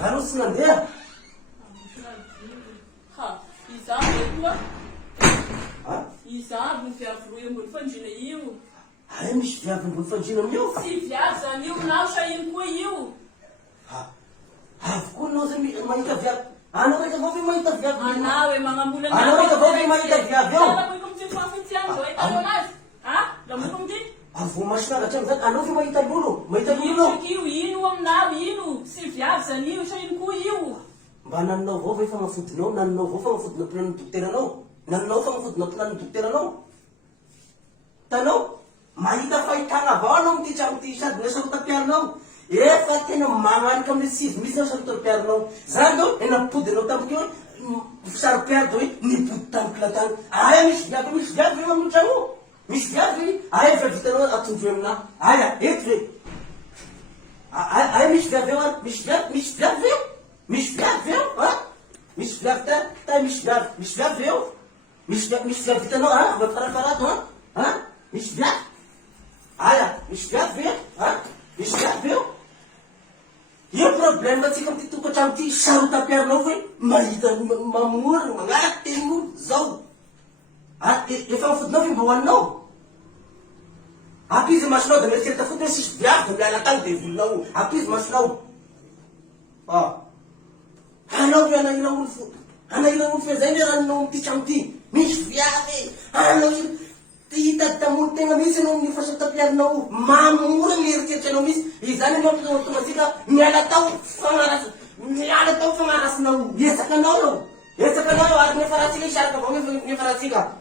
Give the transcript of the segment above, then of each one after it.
Anao tsy nandeha? Ha, izany ve koa? Ha? Izany ny viavy roa ambony fandrina io. Ay, misy viavy ambony fandrina amin'io? Sy viavy zany io, na sa ino koa io. Avokoa anao zay mahita viavy. Anao reka avao ve mahita viavy? Anao e magnambola Anao reka avao ve mahita viavy eo? Sala mo ito mitsy any zao ahitano anazy. Ha? Lamoko amity? Avo masinanga hatramin'izany, anao ve mahita lolo? Mahita lolo anao? Io ino aminao ino? Sy viavy zany io, sa ino koa io. Mba naninao avao ve fagnafodinao? Naninao avao fagnafodinao mpilan'ny dokteranao? Naninao fagnafodinao mpilan'ny dokteranao? Tanao? Mahita fahitana avao anao amity trano ty sady nasarotam-piarinao. Efa tena magnanika amin'ny sivy misy nasarotam-piarinao. Zany eo, enapodinao tamiko eo, sarom-piady hoe nipody tamiko latany. Aya misy viavy eo amin'ny trano. Misy viavy, aya efa vitanao atonjo amina. Aya, eto ve. Aya misy viavy eo, misy viavy eo. Misy viavy eo, ha? Misy viavy misy viavy eo. Misy viavy vitanao, ha? Mba farafarato, ha? Ha? Misy viavy. Aya, misy viavy eo, ha? Misy viavy eo. Io problème atsika amity tokantrano ty sarotam-piarinao hoe mahita mamorona magnaraky tenin'olo zao. Efa mifodinao fe mba hoaninao. Ampizy masonao da mieritrerita foty hoe sisy viavy da miala tany de volonao. Ampizy masonao. Anao fe anahira olo fo. Anahira olo fe zay ne raninao amity trano ty. Misy viavy. Anao hitady tamony tegna misy anao amin'ny fahasarotam-piarinao. Mamora mieritreritra anao misy. Izany anao tonga atsika miala tao fagnarasinao. Etsakanao ary nefa rahatsika isaraka avao nefa rahatsika.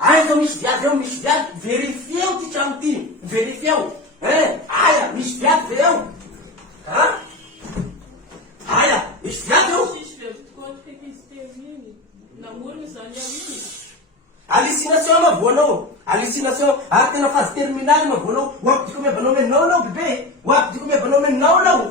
Aya zao misy viavy eo, misy viavy. Verifie eo ty trano ty. Verifie eo. Aya, misy viavy eo. Ha? Aya, misy viavy eo. Sisy viavy tokoa kaiky izy terminy. Namorona zany io. Hallucination mavoanao. Hallucination. Ary tena phase terminale mavoanao. Wampidiko miabanao menao nao bebe. Wampidiko miabanao menao nao.